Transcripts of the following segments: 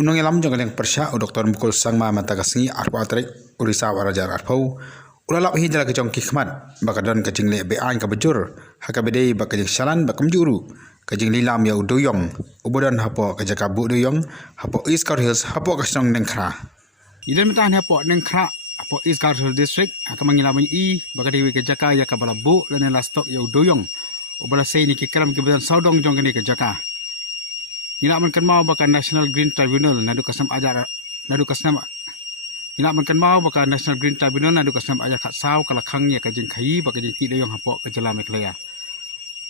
Unang ilam jang kaleng persya Dr. Mukul sang ma matagasni arpa trek urisa warajar arpau ulalap hidra ke jong kikmat bakadon ke jingle bean ka bejur hakabedei bakajing shalan bakam juru ke jing lilam ya Dewiong ubodan hapo ke jakabu Dewiong hapo East Coast Hills hapo ka snong nengkra idan metahan hapo nengkra hapo East Coast Hills district akamangila i bakadei ke jaka ya kabalabu lan lastok ya Dewiong ubala sei ni kikram ke badan saudong jong ke jaka Ina mankan mau baka National Green Tribunal nadu kasam ajar nadu kasam ina mankan mau baka National Green Tribunal nadu kasam ajar khat saw kalakhang ya kajing khai baka jing ti Dewiong hapo ke jala meklaya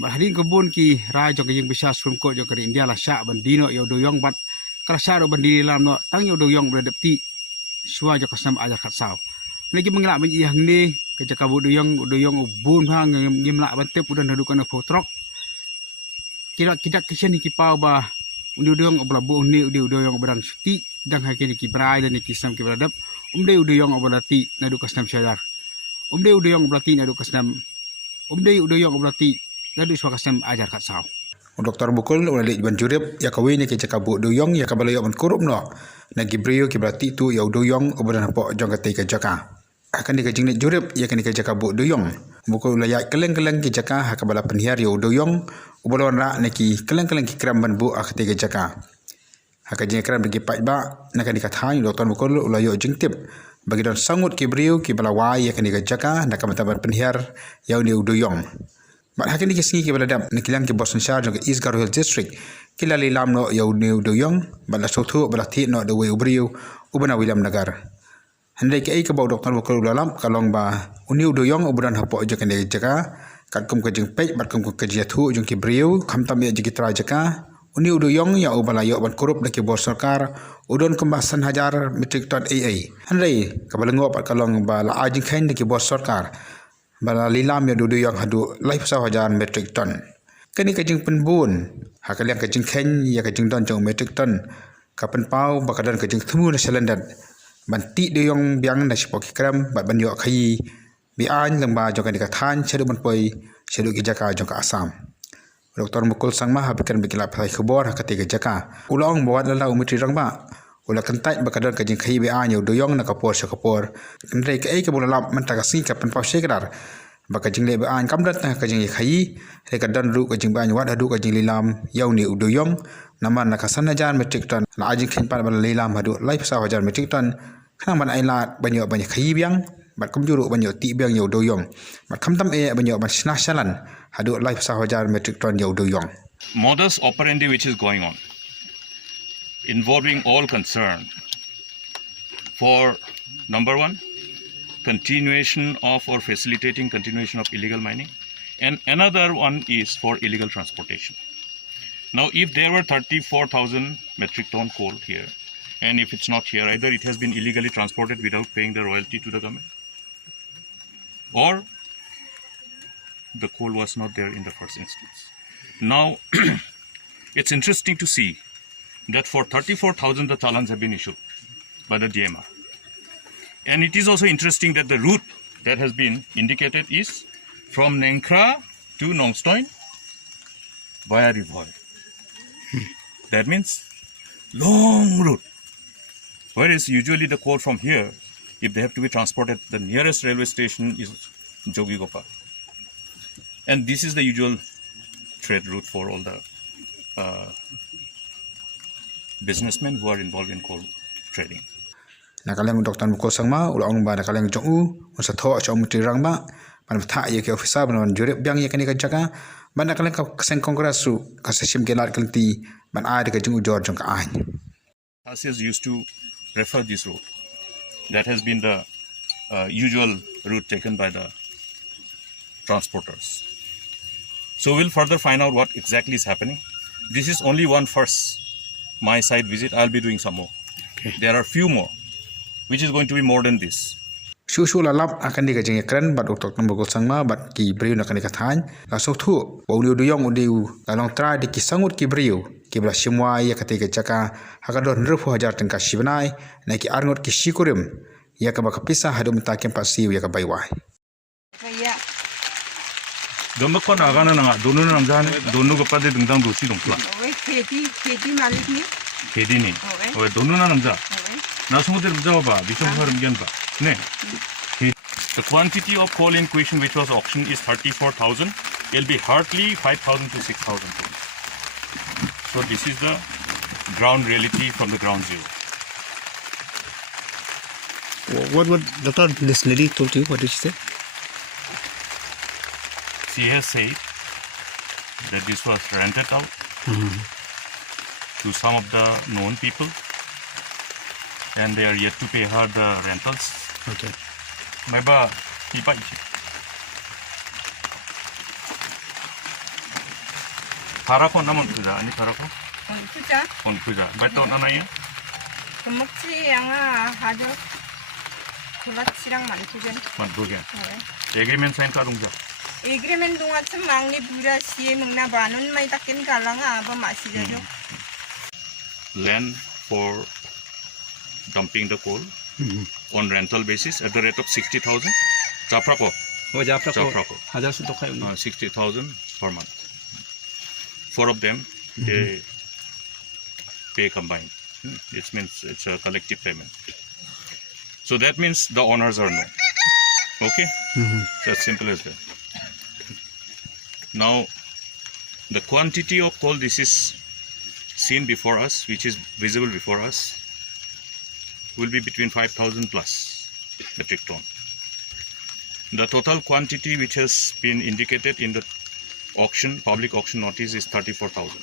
bar hadin kebun ki rai jong kajing bisa Supreme Court jong ke India la sya bandino yo Dewiong bat kala sya do bandi lam no tang yo Dewiong beradap ti shua jong kasam ajar khat saw lagi mengela ben i hang ni ke jakabu Dewiong ubun hang ngimla bantep udan nadu kana fotrok kira kidak kisah ni kipau ba Dewiong oblabu ni Dewiong obrang suti dang hakini ki brai dan ki sam ki beradap Dewiong oblati nadu kasnam syadar Dewiong oblati nadu kasnam Dewiong oblati nadu swa kasnam ajar kat saw Dr. Mukul ulali ban jurip ya kawini ke jakabu Dewiong ya kabalayo ban kurup no na gibrio ki berarti tu ya Dewiong obran hapo jong kate ke jaka akan dikajing ni jurip ya kan dikajabu Dewiong Mukul layak keleng-keleng ki jaka hakabala penhiar ya Dewiong ubalon ra neki keleng-keleng ki kram ban bu akte ke jaka hakajing kram bagi pai ba nakan dikathan Dr. Mukul ulayo jingtip bagi don sangut ki brio ki balawai ya kan dikajaka nakam tabar penhiar ya Dewiong mat hakin dikisngi ki baladam nikilang ki Boston Shah jong East Coast Hills District kila lilam no ya Dewiong bala sothu balati no de we brio ubana Lilam nagar Handai ke ke bau Dr. Mukul Lilam kalong ba Dewiong ubudan hapo je kan jaka kat kum ke jing pej bat kum ke jathu jong ki brio khamtam ya jigitra jaka Dewiong ya ubala yo ban korup daki bor sarkar udon kembasan hajar metrik ton AA handai kabalengo pat kalong ba la ajing khain daki bor sarkar bala lilam ya Dewiong hadu life sa hajar metrik ton kani ke jing penbun hakaliang ke jing khain ya ke jing don jong metrik ton kapan pau bakadan ke jing themu na selandan banti Dewiong biang na sipok kram bat ban yo khai bian lamba jong ka dikathan chedu ban poi chedu ki jaka jong ka Assam Dr. Mukul sang ma habikan bikila phai khobor hakati ke jaka ulong bawat lala umitri rangba ula kantai bakadon ka jing khai bian yo Dewiong na kapor sakapor ndai ke bulalap mantagasi ka pan pau sekadar baka jing le bian kamdat na ka jing khai re kadon ru ka jing ban wat hadu ka jing lilam yau ni Dewiong naman nakasana jan metrik ton la ajing khin pan bal lilam hadu life sa hajar metrik ton khang ban ailat banyo khai biang bat kum juru banyo ti biang yo Dewiong bat khamtam banyo ban snah shalan hadu life sa hajar metrik ton yo Dewiong modus operandi which is going on involving all concerned for number one continuation of or facilitating continuation of illegal mining and another one is for illegal transportation. Now if there were 34,000 metric ton coal here and if it's not here either it has been illegally transported without paying the royalty to the government or the coal was not there in the first instance. Now it's interesting to see that for 34,000 the challans have been issued by the DMR and it is also interesting that the route that has been indicated is from Nenkra to Nongstoin via Rivoy. That means long route. Whereas usually the coal from here, if they have to be transported, the nearest railway station is Jogigopa. And this is the usual trade route for all the businessmen who are involved in coal trading. Nakaleng Dr. Mukul sangma ulong ba nakaleng jongu usa tho cha umti rangba pan tha ye ke officer ban jurep biang ye kani ka jaka ban nakaleng ka seng kongresu ka sesim gelat kelti ban a de ka jung jor jong ka an RiKhasi is used to prefer this route. That has been the usual route taken by the transporters. So we'll further find out what exactly is happening. This is only one first my side visit. I'll be doing some more. Okay. There are few more, which is going to be more than this. Susu lalap akan dikajeng ekran bat Dr. Mukul sangma bat ki brio nak dikathan la sothu bau Dewiong udeu lalong tra di kisangut ki brio ki bla simwa ya kate ke jaka hakadon refu hajar tengka sibanai na ki arngot ki sikurim ya ka bakapisa hadu mentakem pasiu ya ka baiwai Gamako na agana na dono na nangane dono ka pade dengdang dosi dongkla. खेती मालिक ने Kedini. Okay. Oh, dono na namja. Okay. Na sumudir bjawa ba, bishong harum gyan ba. Ne. The quantity of coal in question which was auctioned is 34,000. It'll be hardly 5,000 to 6,000 tons. So this is the ground reality from the ground zero. What Doctor, this lady told you? What did she say? She has said that this was rented out to some of the known people, and they are yet to pay her the rentals. Okay. Maybe iba ichi. Harako naman kuja, ani harako? Puja. On kuja. Bato na ya? 금목지 양아 하죠. 그렇지랑 많거든. Mantugan. Okay. Agreement sign ka dungja. Agreement dunga 참 망리 부자 시에 먹나 반은 많이 닦긴 갈랑아 아바 마시자죠. Land for dumping the coal on rental basis at the rate of 60,000. Chaprako. Oh, Chaprako. Hajar sudah kayak 60,000 per month. 4 of them, they pay combined. It means it's a collective payment. So that means the owners are known. Okay? It's as simple as that. Now, the quantity of coal this is seen before us, which is visible before us, will be between 5,000 plus metric ton. The total quantity which has been indicated in the auction, public auction notice is 34,000.